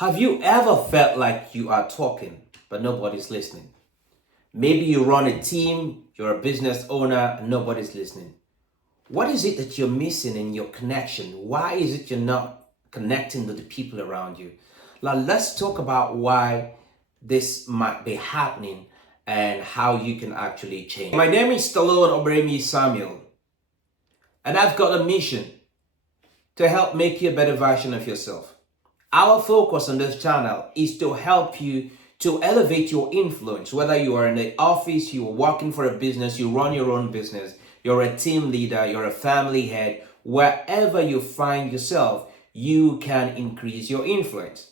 Have you ever felt like you are talking, but nobody's listening? Maybe you run a team, you're a business owner, and nobody's listening. What is it that you're missing in your connection? Why is it you're not connecting to the people around you? Now, let's talk about why this might be happening and how you can actually change. My name is Stallone-Obaraemi Samuel, and I've got a mission to help make you a better version of yourself. Our focus on this channel is to help you to elevate your influence, whether you are in the office, you are working for a business, you run your own business, you're a team leader, you're a family head, wherever you find yourself, you can increase your influence.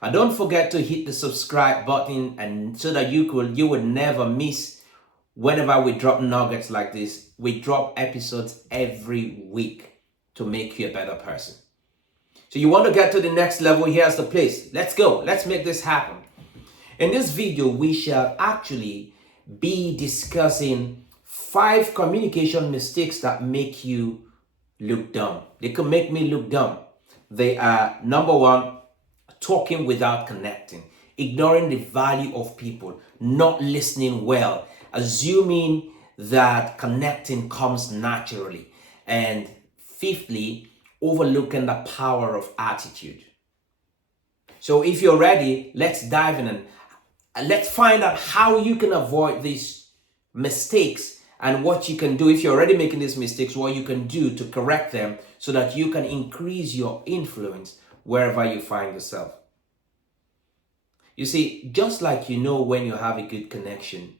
And don't forget to hit the subscribe button and so that you would never miss whenever we drop nuggets like this. We drop episodes every week to make you a better person. So you want to get to the next level, here's the place. Let's go. Let's make this happen. In this video, we shall actually be discussing 5 communication mistakes that make you look dumb. They could make me look dumb. They are, number 1, talking without connecting, ignoring the value of people, not listening well, assuming that connecting comes naturally. And 5thly, overlooking the power of attitude. So if you're ready, let's dive in and let's find out how you can avoid these mistakes and what you can do if you're already making these mistakes, what you can do to correct them so that you can increase your influence wherever you find yourself. You see, just like you know when you have a good connection,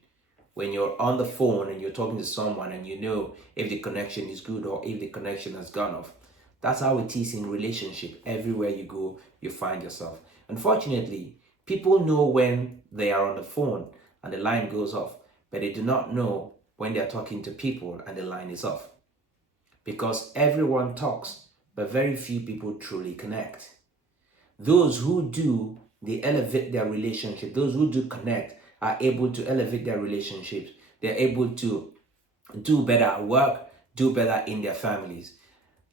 when you're on the phone and you're talking to someone and you know if the connection is good or if the connection has gone off. That's how it is in relationship. Everywhere you go, you find yourself. Unfortunately, people know when they are on the phone and the line goes off, but they do not know when they're talking to people and the line is off. Because everyone talks, but very few people truly connect. Those who do, they elevate their relationship. Those who do connect are able to elevate their relationships. They're able to do better at work, do better in their families.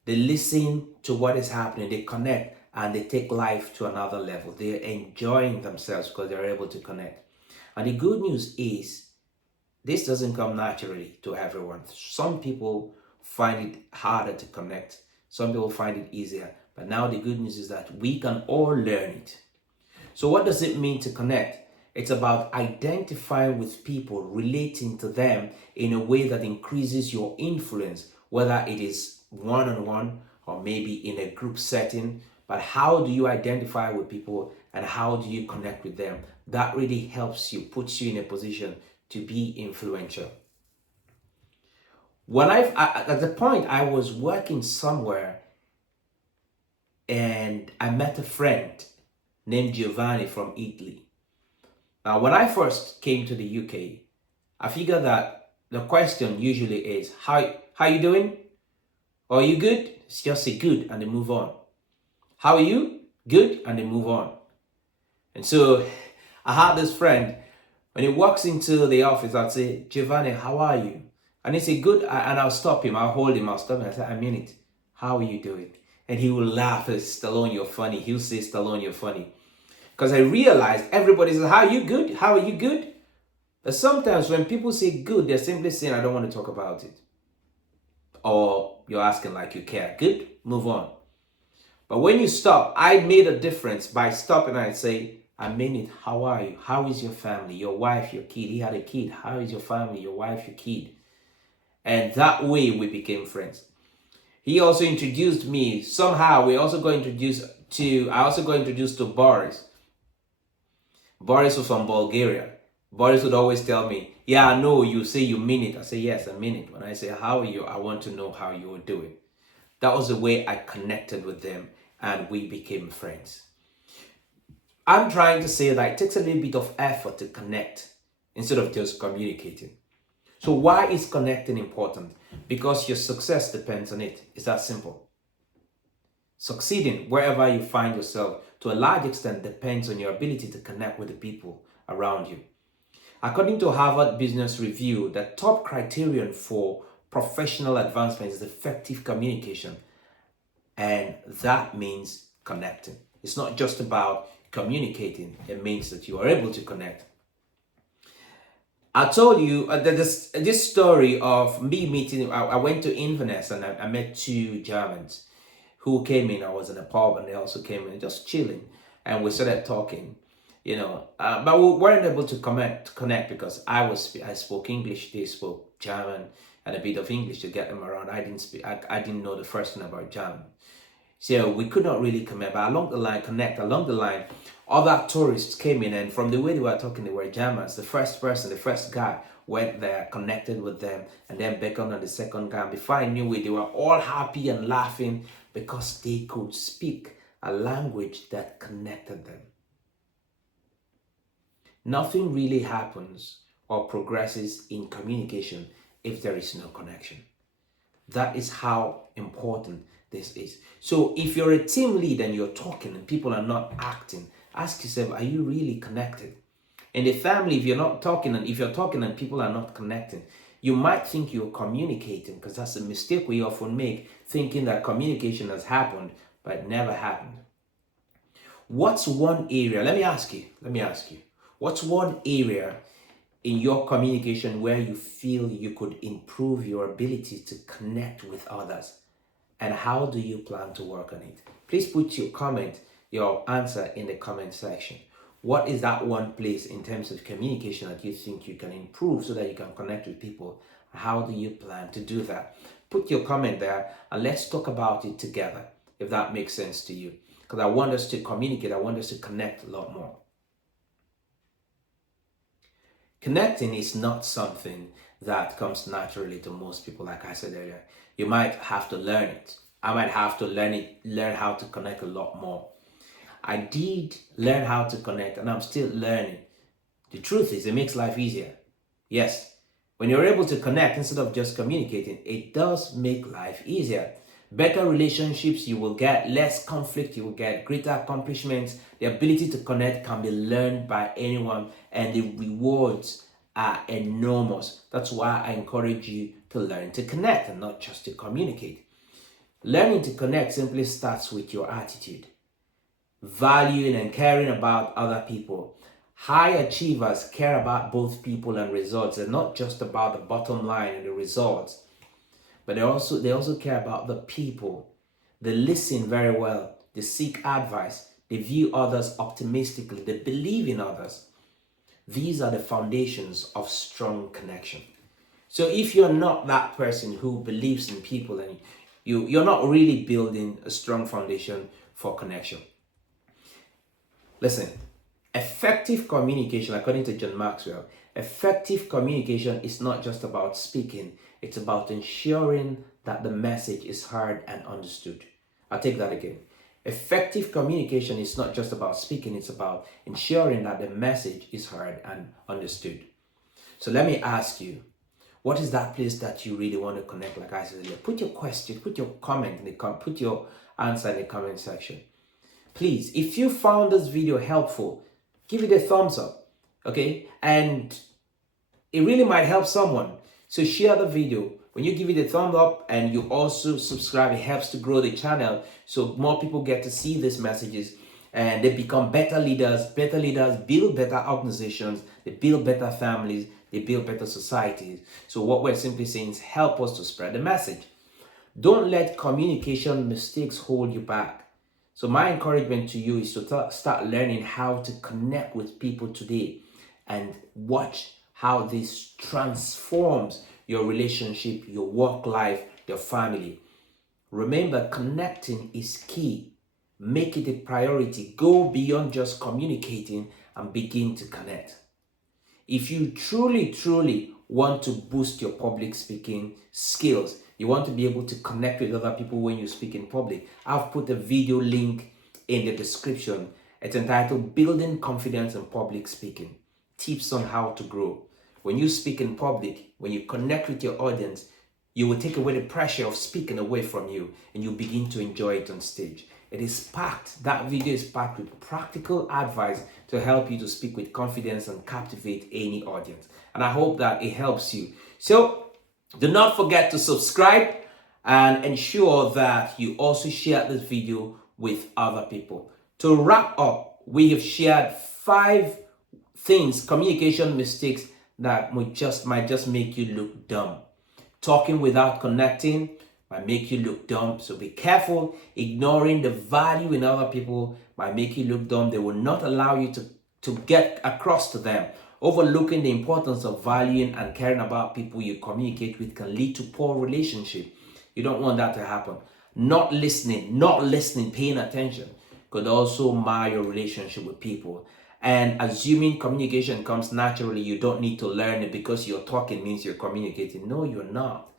They listen to what is happening, they connect, and they take life to another level. They're enjoying themselves because they're able to connect. And the good news is, this doesn't come naturally to everyone. Some people find it harder to connect. Some people find it easier. But now the good news is that we can all learn it. So what does it mean to connect? It's about identifying with people, relating to them in a way that increases your influence, whether it is one-on-one or maybe in a group setting. But how do you identify with people and how do you connect with them? That really helps you, puts you in a position to be influential. When at the point I was working somewhere and I met a friend named Giovanni from Italy. Now, when I first came to the UK, I figured that the question usually is, how you doing? Are you good? It's just say good and they move on. How are you? Good, and they move on. And so I had this friend, when he walks into the office, I'd say, Giovanni, how are you? And he'd say, good, and I'll stop him, I'll hold him, I'll stop him. I say, I mean it. How are you doing? And he will laugh, Stallone, you're funny. He'll say, Stallone, you're funny. Because I realized everybody says, how are you good? How are you good? But sometimes when people say good, they're simply saying, I don't want to talk about it. Or you're asking like you care. Good, move on. But when you stop, I made a difference by stopping and I say, I mean it. How are you? How is your family? Your wife, your kid? He had a kid. How is your family? Your wife, your kid? And that way we became friends. He also introduced me. Somehow I also got introduced to Boris. Boris was from Bulgaria. Boris would always tell me, yeah, I know you say you mean it. I say, yes, I mean it. When I say, how are you? I want to know how you are doing. That was the way I connected with them and we became friends. I'm trying to say that it takes a little bit of effort to connect instead of just communicating. So why is connecting important? Because your success depends on it. It's that simple. Succeeding wherever you find yourself to a large extent depends on your ability to connect with the people around you. According to Harvard Business Review, the top criterion for professional advancement is effective communication. And that means connecting. It's not just about communicating, it means that you are able to connect. I told you this story of me meeting. I went to Inverness and I met two Germans who came in. I was in a pub and they also came in, just chilling, and we started talking. But we weren't able to connect because I spoke English, they spoke German, and a bit of English to get them around. I didn't know the first thing about German. So we could not really connect, but along the line, other tourists came in, and from the way they were talking, they were Germans. The first guy went there, connected with them, and then beckoned on the second guy. And before I knew it, they were all happy and laughing because they could speak a language that connected them. Nothing really happens or progresses in communication if there is no connection. That is how important this is. So if you're a team lead and you're talking and people are not acting, ask yourself, are you really connected? In the family, if you're talking and people are not connecting, you might think you're communicating, because that's a mistake we often make, thinking that communication has happened, but it never happened. What's one area, let me ask you, what's one area in your communication where you feel you could improve your ability to connect with others? And how do you plan to work on it? Please put your answer in the comment section. What is that one place in terms of communication that you think you can improve so that you can connect with people? How do you plan to do that? Put your comment there and let's talk about it together, if that makes sense to you. Because I want us to communicate, I want us to connect a lot more. Connecting is not something that comes naturally to most people, like I said earlier. You might have to learn it. I might have to learn how to connect a lot more. I did learn how to connect and I'm still learning. The truth is, it makes life easier. Yes, when you're able to connect instead of just communicating, it does make life easier. Better relationships, you will get less conflict, you will get greater accomplishments. The ability to connect can be learned by anyone and the rewards are enormous. That's why I encourage you to learn to connect and not just to communicate. Learning to connect simply starts with your attitude. Valuing and caring about other people. High achievers care about both people and results. They're not just about the bottom line and the results, but they also care about the people. They listen very well. They seek advice. They view others optimistically. They believe in others. These are the foundations of strong connection. So if you're not that person who believes in people, and you're not really building a strong foundation for connection. Listen, effective communication, according to John Maxwell, effective communication is not just about speaking, it's about ensuring that the message is heard and understood. I'll take that again. Effective communication is not just about speaking, it's about ensuring that the message is heard and understood. So let me ask you, what is that place that you really want to connect? Like I said earlier, put your question, put your comment put your answer in the comment section. Please, if you found this video helpful, give it a thumbs up, okay? And it really might help someone. So share the video. When you give it a thumb up and you also subscribe, it helps to grow the channel so more people get to see these messages and they become better leaders. Better leaders build better organizations, they build better families, they build better societies. So what we're simply saying is help us to spread the message. Don't let communication mistakes hold you back. So my encouragement to you is to start learning how to connect with people today and watch how this transforms your relationship, your work life, your family. Remember, connecting is key. Make it a priority. Go beyond just communicating and begin to connect. If you truly want to boost your public speaking skills, you want to be able to connect with other people when you speak in public, I've put a video link in the description. It's entitled Building Confidence in Public Speaking. Tips on how to grow. When you speak in public, when you connect with your audience, you will take away the pressure of speaking away from you and you begin to enjoy it on stage. It is packed, that video is packed with practical advice to help you to speak with confidence and captivate any audience. And I hope that it helps you. So do not forget to subscribe and ensure that you also share this video with other people. To wrap up, we have shared 5 things, communication mistakes that might just make you look dumb. Talking without connecting might make you look dumb. So be careful. Ignoring the value in other people might make you look dumb. They will not allow you to get across to them. Overlooking the importance of valuing and caring about people you communicate with can lead to poor relationship. You don't want that to happen. Not listening, paying attention could also mar your relationship with people. And assuming communication comes naturally, you don't need to learn it because you're talking means you're communicating. No, you're not.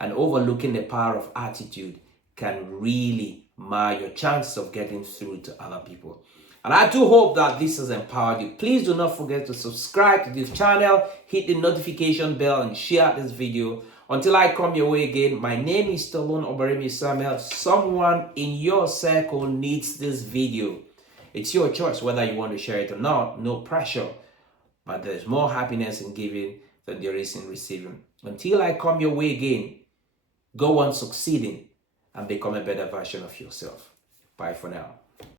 And overlooking the power of attitude can really mar your chances of getting through to other people. And I do hope that this has empowered you. Please do not forget to subscribe to this channel, hit the notification bell, and share this video. Until I come your way again, my name is Stallone-Obaraemi Samuel. Someone in your circle needs this video. It's your choice whether you want to share it or not. No pressure. But there's more happiness in giving than there is in receiving. Until I come your way again, go on succeeding and become a better version of yourself. Bye for now.